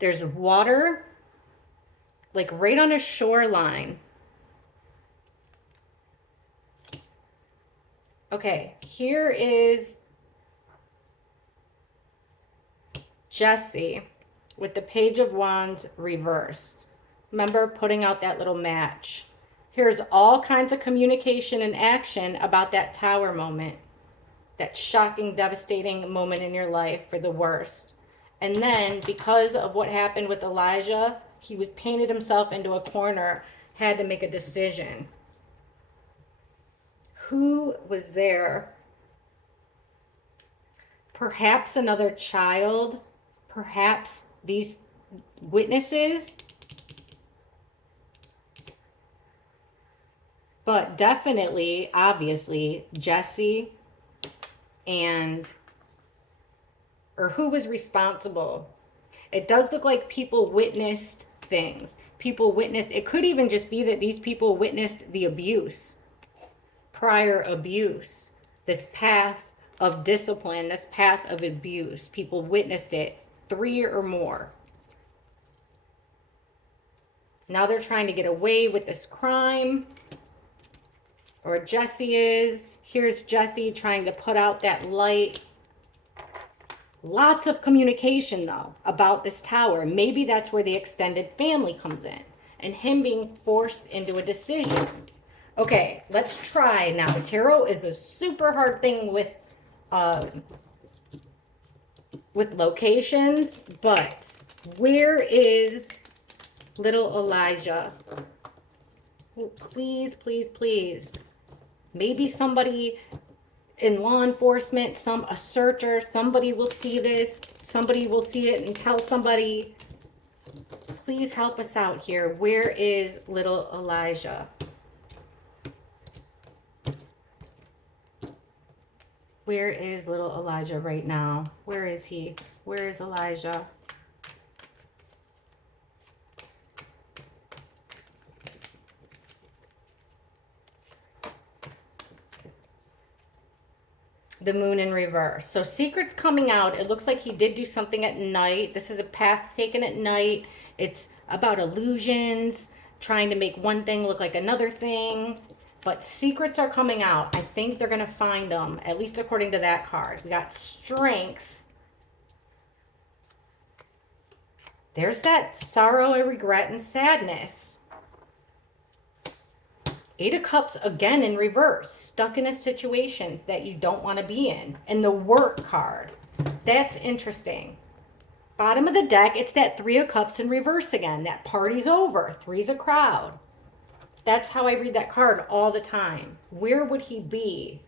water like right on a shoreline. Okay, here is Jesse with the Page of Wands reversed. Remember putting out that little match. Here's all kinds of communication and action about that tower moment, that shocking, devastating moment in your life for the worst. And then because of what happened with Elijah, he was painted himself into a corner, had to make a decision. Who was there? Perhaps another child, perhaps these witnesses, but definitely, obviously, Jesse or who was responsible. It does look like people witnessed things. People witnessed, it could even just be that these people witnessed the abuse, prior abuse, this path of discipline, this path of abuse. People witnessed it, three or more. Now they're trying to get away with this crime, or Jesse is. Here's Jesse trying to put out that light. Lots of communication, though, about this tower. Maybe that's where the extended family comes in, and him being forced into a decision. Okay, let's try now. Tarot is a super hard thing with locations, but where is little Elijah? Oh, please, please, please. Maybe somebody in law enforcement, a searcher, somebody will see this. Somebody will see it and tell somebody. Please help us out here. Where is little Elijah? Where is little Elijah right now? Where is he? Where is Elijah? The moon in reverse. So secrets coming out. It looks like he did do something at night. This is a path taken at night. It's about illusions, trying to make one thing look like another thing. But secrets are coming out. I think they're going to find them, at least according to that card. We got strength. There's that sorrow and regret and sadness. Eight of Cups again in reverse, stuck in a situation that you don't want to be in. And the work card. That's interesting. Bottom of the deck, it's that Three of Cups in reverse again. That party's over. Three's a crowd. That's how I read that card all the time. Where would he be?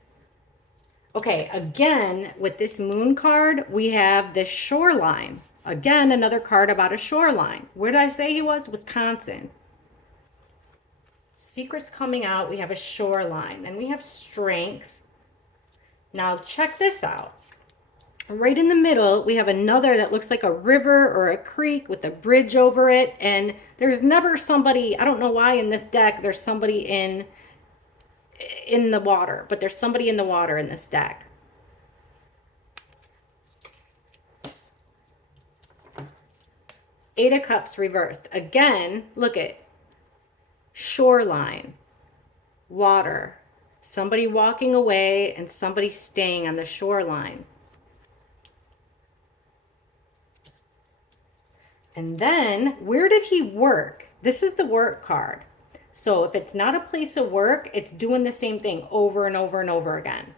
Okay, again, with this moon card, we have this shoreline. Again, another card about a shoreline. Where did I say he was? Wisconsin. Secrets coming out. We have a shoreline. Then we have strength. Now check this out. Right in the middle, we have another that looks like a river or a creek with a bridge over it. And there's never somebody, I don't know why in this deck, there's somebody in the water. But there's somebody in the water in this deck. Eight of Cups reversed. Again, look at shoreline, water, somebody walking away and somebody staying on the shoreline. And then, where did he work? This is the work card. So if it's not a place of work, it's doing the same thing over and over and over again.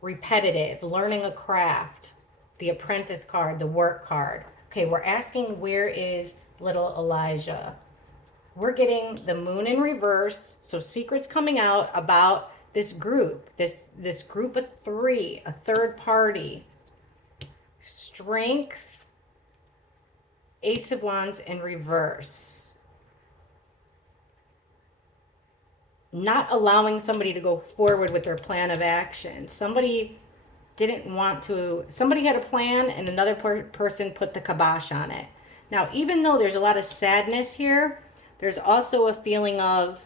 Repetitive, learning a craft, the apprentice card, the work card. Okay, we're asking where is little Elijah? We're getting the moon in reverse. So secrets coming out about this group, this group of three, a third party. Strength, Ace of Wands in reverse. Not allowing somebody to go forward with their plan of action. Somebody didn't want to, somebody had a plan and another person put the kibosh on it. Now, even though there's a lot of sadness here, there's also a feeling of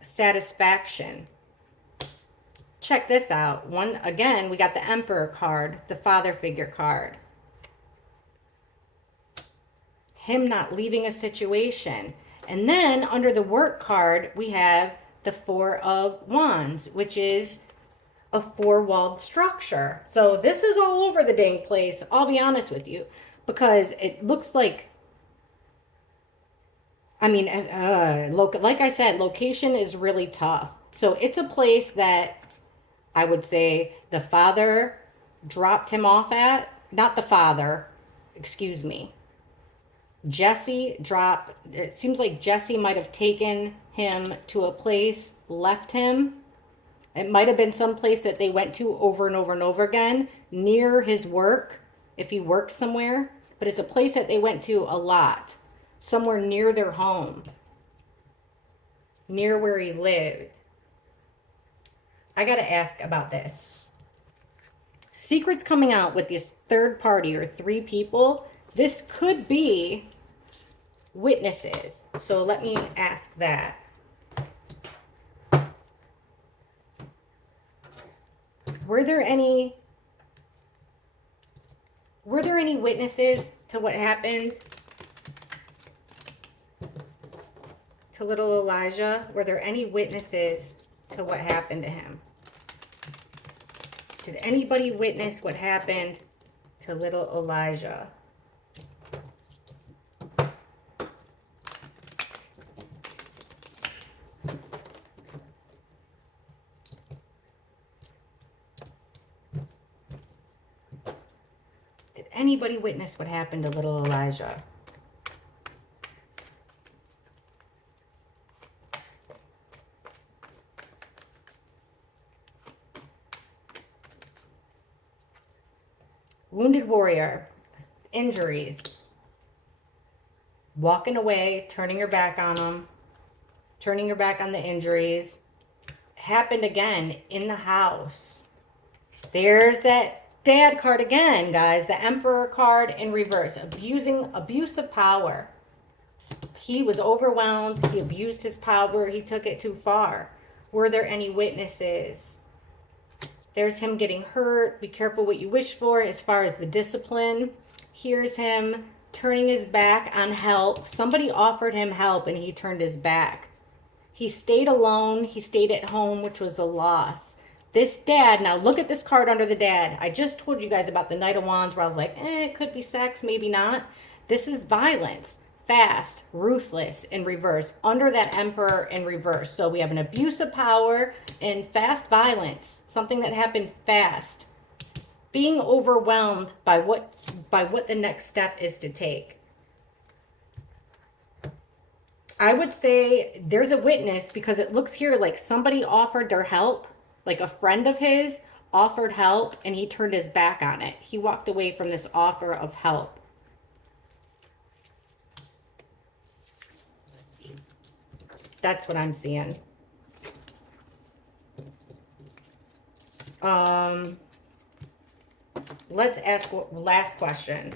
satisfaction. Check this out. Again, we got the Emperor card, the father figure card. Him not leaving a situation. And then under the work card, we have the Four of Wands, which is a four-walled structure. So this is all over the dang place, I'll be honest with you, because it looks like, I mean, like I said, location is really tough. So it's a place that I would say the father dropped him off at. Not the father, excuse me. Jesse dropped, it seems like Jesse might have taken him to a place, left him. It might have been some place that they went to over and over and over again, near his work, if he worked somewhere. But it's a place that they went to a lot, somewhere near their home, near where he lived. I got to ask about this. Secrets coming out with this third party or three people. This could be witnesses. So let me ask that. Were there any witnesses to what happened to little Elijah? Were there any witnesses to what happened to him? Did anybody witness what happened to little Elijah? Did anybody witness what happened to little Elijah? Wounded warrior, injuries, walking away, turning your back on them, turning your back on the injuries. Happened again in the house. There's that dad card again, guys. The Emperor card in reverse. Abuse of power. He was overwhelmed. He abused his power. He took it too far. Were there any witnesses? There's him getting hurt. Be careful what you wish for as far as the discipline. Here's him turning his back on help. Somebody offered him help and he turned his back. He stayed alone. He stayed at home, which was the loss. This dad, now look at this card under the dad. I just told you guys about the Knight of Wands where I was like, it could be sex, maybe not. This is violence. Fast, ruthless in reverse, under that Emperor in reverse. So we have an abuse of power and fast violence, something that happened fast. Being overwhelmed by what the next step is to take. I would say there's a witness because it looks here like somebody offered their help, like a friend of his offered help and he turned his back on it. He walked away from this offer of help. That's what I'm seeing. Let's ask last question.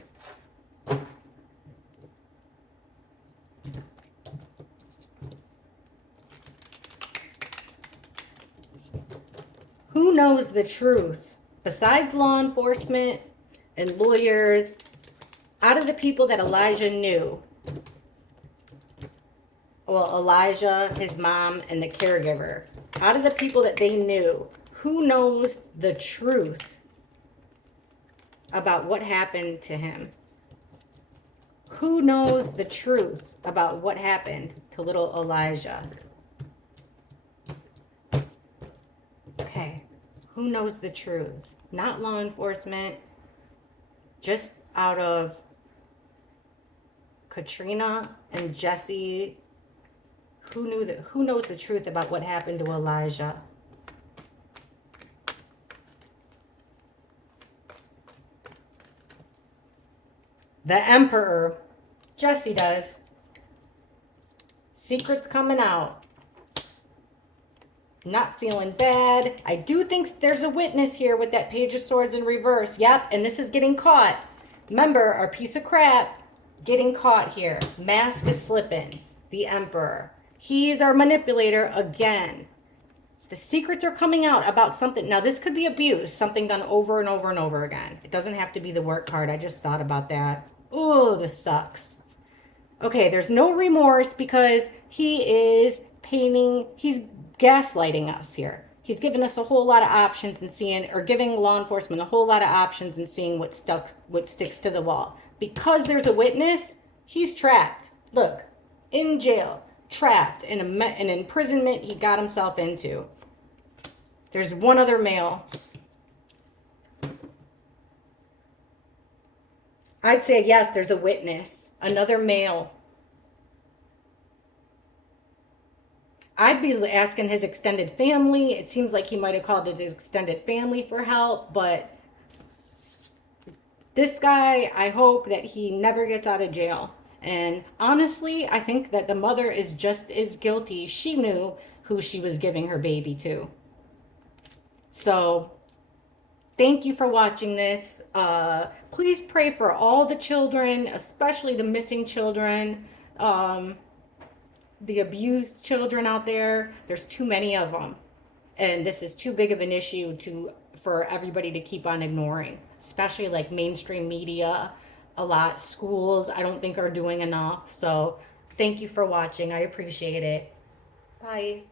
Who knows the truth? Besides law enforcement and lawyers, out of the people that Elijah knew, well, Elijah, his mom, and the caregiver, out of the people that they knew, who knows the truth about what happened to him? Who knows the truth about what happened to little Elijah? Okay, who knows the truth? Not law enforcement, just out of Katrina and Jesse. Who knows the truth about what happened to Elijah? The Emperor. Jesse does. Secrets coming out. Not feeling bad. I do think there's a witness here with that Page of Swords in reverse. Yep, and this is getting caught. Remember, our piece of crap getting caught here. Mask is slipping. The Emperor. He's our manipulator again. The secrets are coming out about something. Now, this could be abuse. Something done over and over and over again. It doesn't have to be the work card. I just thought about that. Oh, this sucks. Okay, there's no remorse because he is painting, he's gaslighting us here. He's giving us a whole lot of options and seeing, or giving law enforcement a whole lot of options and seeing what sticks to the wall. Because there's a witness, he's trapped. Look, in jail, trapped in an imprisonment he got himself into. There's one other male. I'd say yes, there's a witness. Another male. I'd be asking his extended family. It seems like he might have called his extended family for help, but this guy, I hope that he never gets out of jail. And honestly, I think that the mother is just as guilty. She knew who she was giving her baby to. So, thank you for watching this. Please pray for all the children, especially the missing children, the abused children out there. There's too many of them. And this is too big of an issue for everybody to keep on ignoring, especially like mainstream media. A lot schools I don't think are doing enough. So thank you for watching. I appreciate it. Bye.